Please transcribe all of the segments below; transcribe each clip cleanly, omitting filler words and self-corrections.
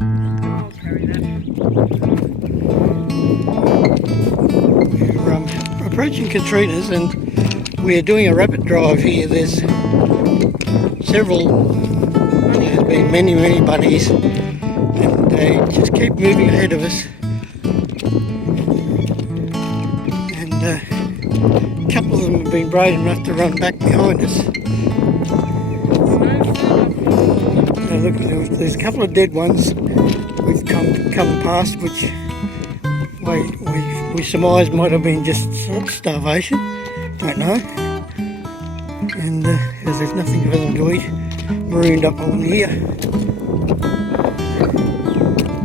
I'll carry that. We're approaching Katrina's and we're doing a rapid drive here. There's there's been many bunnies and they just keep moving ahead of us. And a couple of them have been brave enough to run back behind us. Now look, there's a couple of dead ones we've come past, which we surmise might have been just starvation. Don't know. And because there's nothing for them to eat, marooned up along here.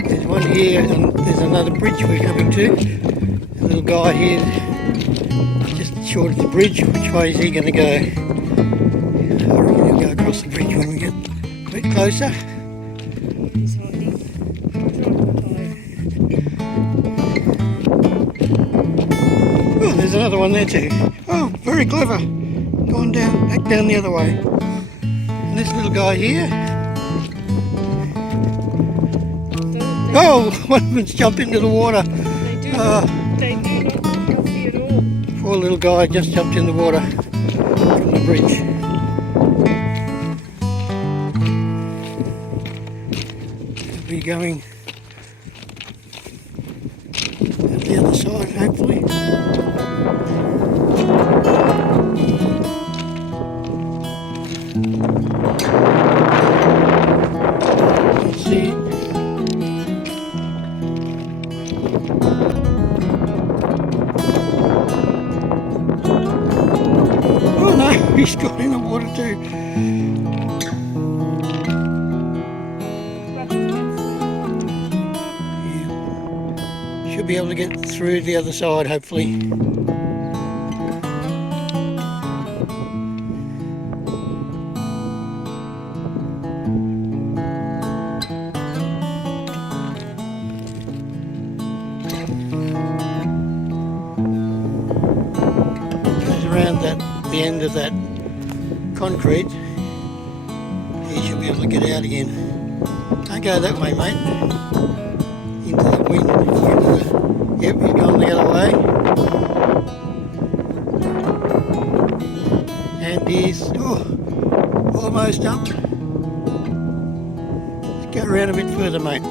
There's one here, and there's another bridge we're coming to. A little guy here, just short of the bridge. Which way is he going to go? I reckon he'll go across the bridge when we get a bit closer. Oh, there's another one there too. Oh, very clever. Going back down the other way. And this little guy here. Oh, one of them's jumped into the water. They do not look healthy at all. Poor little guy just jumped in the water from the bridge. We'll be going at the other side, hopefully. Let's see. Oh no, he's got in the water too. Yeah. Should be able to get through the other side, hopefully. Around the end of that concrete, he should be able to get out again. Don't go that way, mate. Into the wind. Yep, he's gone the other way. And he's almost up. Let's go around a bit further, mate.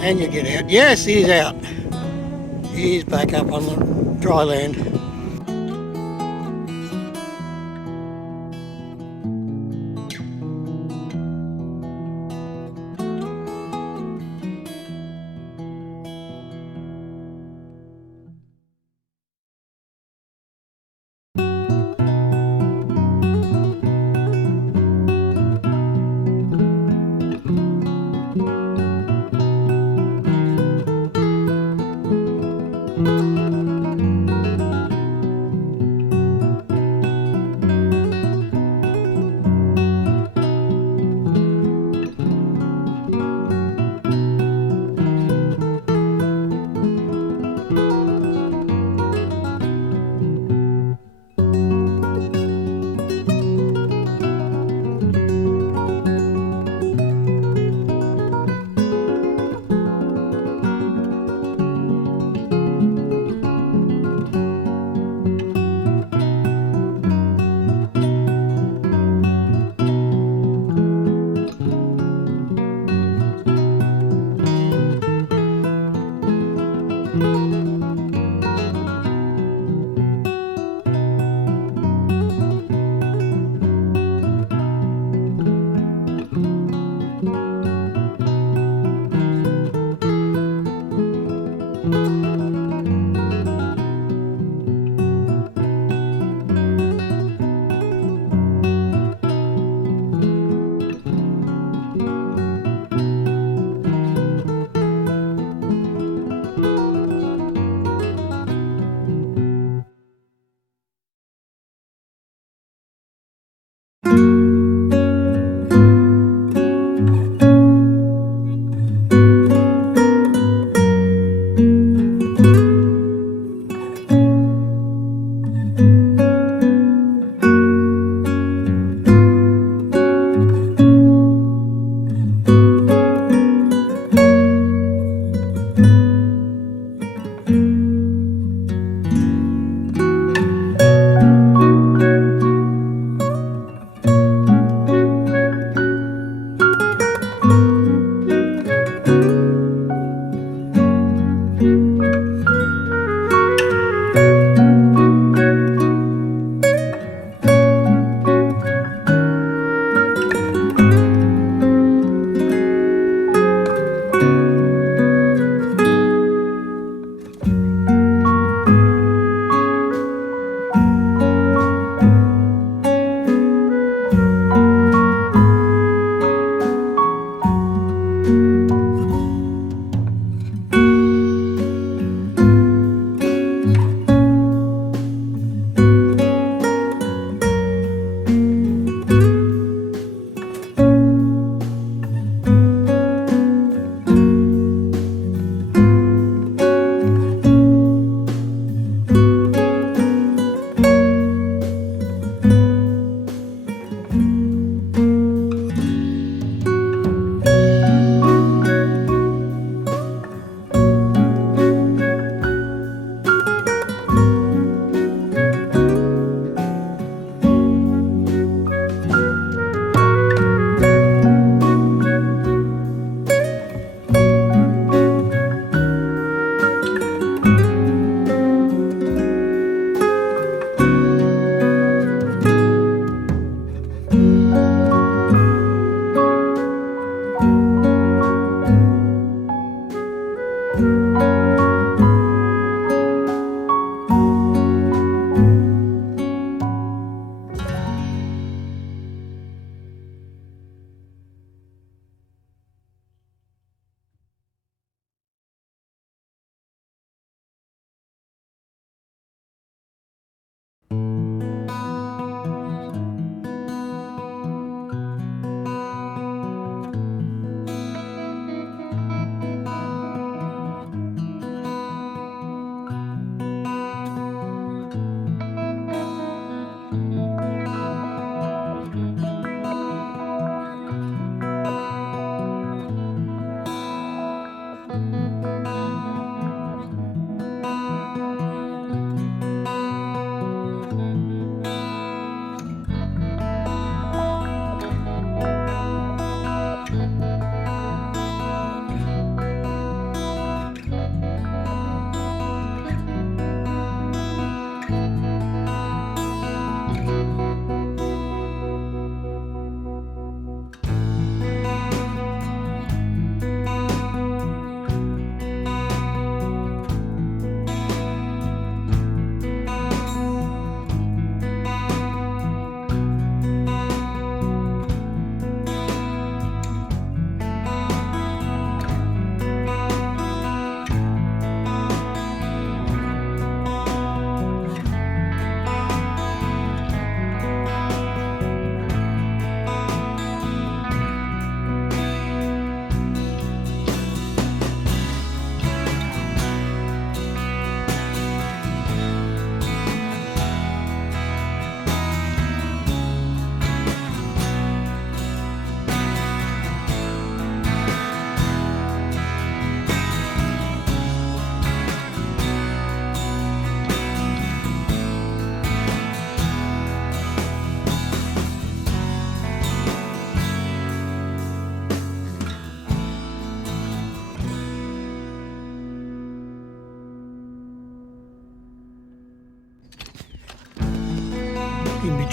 And you get out. Yes, he's out. He's back up on the dry land.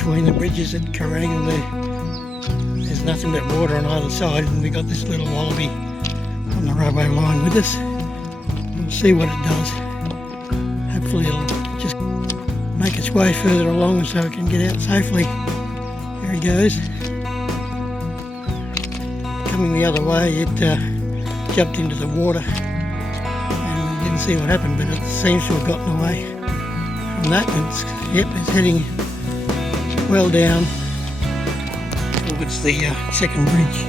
between the bridges at Kerang. There's nothing but water on either side, and we've got this little wallaby on the railway line with us. We'll see what it does. Hopefully it'll just make its way further along so it can get out safely. There he goes. Coming the other way, it jumped into the water and we didn't see what happened, but it seems to have gotten away from that. It's heading well down towards the second bridge.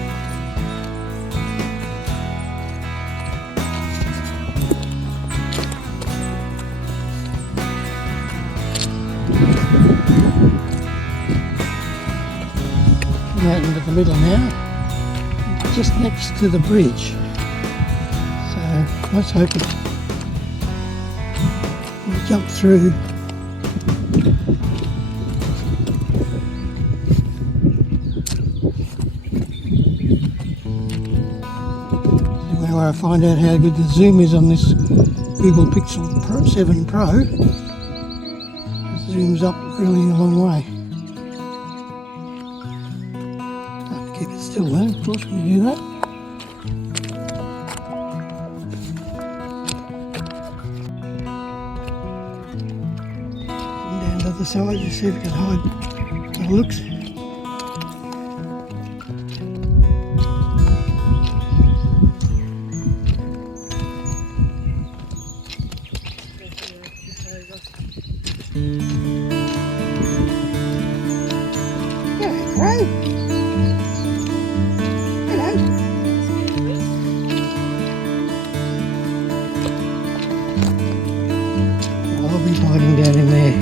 Out into the middle now, just next to the bridge. So let's hope it will jump through. Anyway, where I find out how good the zoom is on this Google Pixel Pro 7 Pro, it zooms up really a long way. Keep it still though, of course, when you do that. Come down to the side to see if it can hide the looks. Yeah, great. I'll be hiding down in there.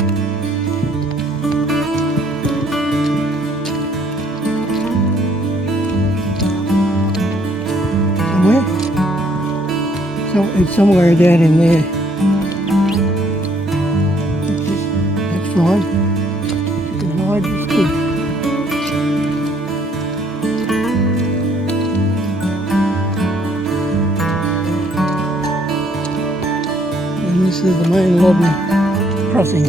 Somewhere? So it's somewhere down in there. That's fine. You can hide, it's good. And this is the main lobby crossing.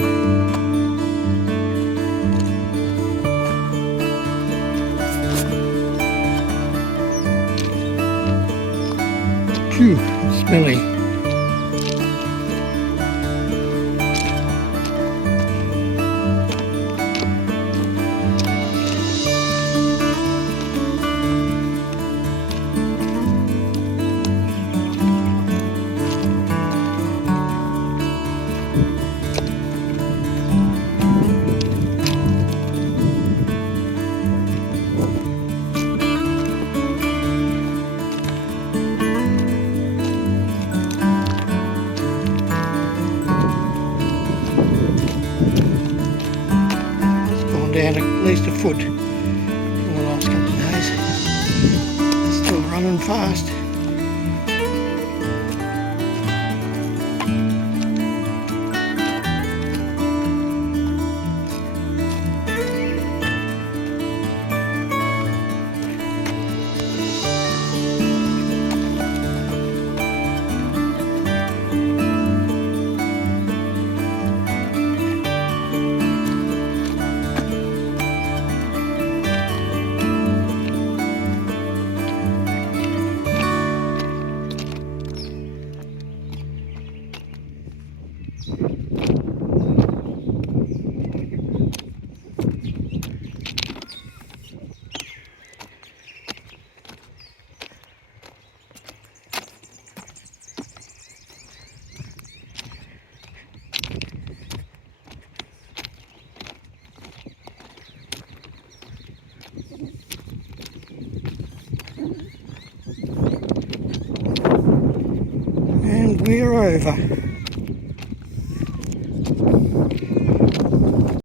Phew, smelly. Down at least a foot in the last couple of days. It's still running fast. And we're over.